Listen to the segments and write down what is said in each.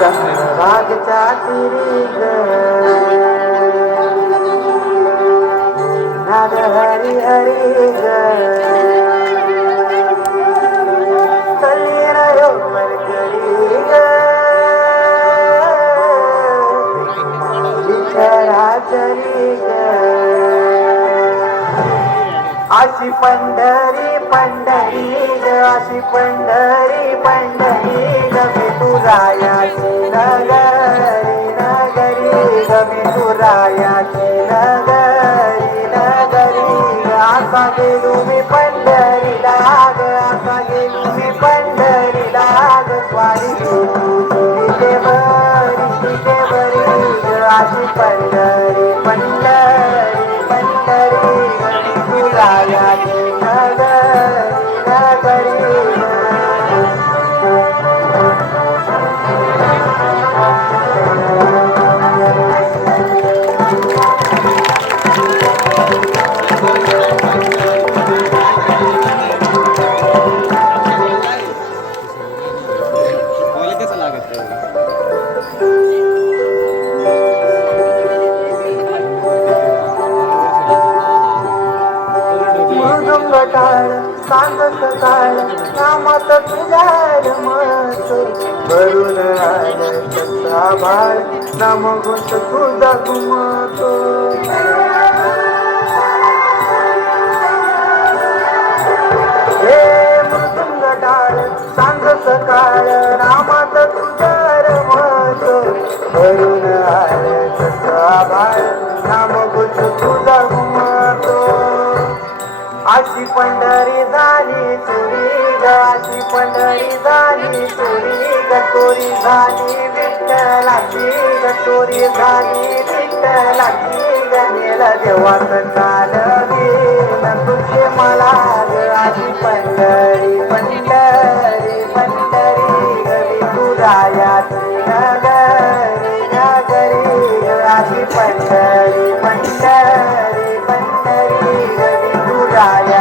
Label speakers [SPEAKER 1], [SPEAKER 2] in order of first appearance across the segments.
[SPEAKER 1] चंद्रभागच्या तिरी ग हरी हरी ग ग अशी पंढरी पंढरी ग अशी पंढरी पंढरी. तुरायाची नगरी नगरी ग तुरायाची नगरी नगरी. असा गेलो मी पंढरी लाग असा गेलो मी पंढरी लाग स्वारी तिथे बरी तिथे बरी अशी पंढरी पंढरी टाळ काय? कामात तुझ्यार मत भरून आलं भाळ नाम तुझा घुमतो. हे मृदुंग टाळ सांग सकाळ रामात तुझ्यार मत भरून आलं तसा भाळ नाम गुंत तुझा घुमतो. अशी पंढरी झाली चोरी पंढरी झाली चोरी गटोरी झाली विठ्ठलाची गटोरी झाली विठ्ठलाची ग देवात काल न तुझे मला ग पंढरी पंढरी पंढरी ग विठुरायाची नगरी नगरी ग पंढरी पंढरी पंढरी ग तुराया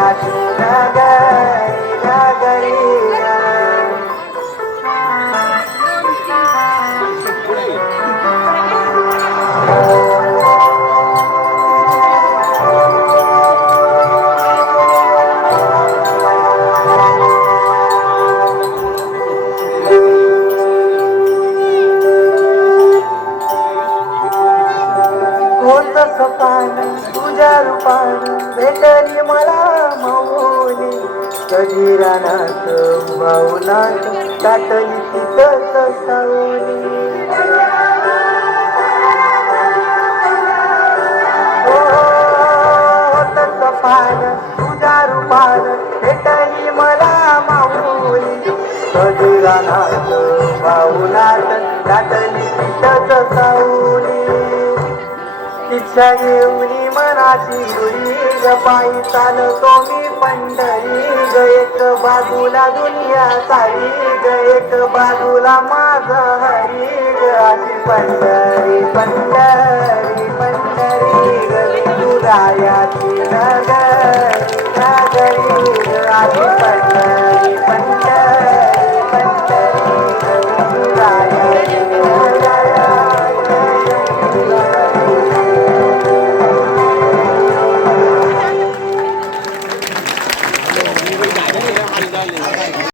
[SPEAKER 1] कोणत सपान तुझ्या रूपान भेटली मला मौली कधी रानात उभावनात दाटली तिथं सावली होत सपान तुझ्या रूपान भेटली मला माऊली. कधी रानात उभावनात दाटली तिथं सावली. इच्छा येऊनी मनाची दुरी पायी चालतो मी पंढरी ग एक बाजूला दुनिया सारी ग एक बाजूला माझ हरी ग अशी पंढरी पंढरी.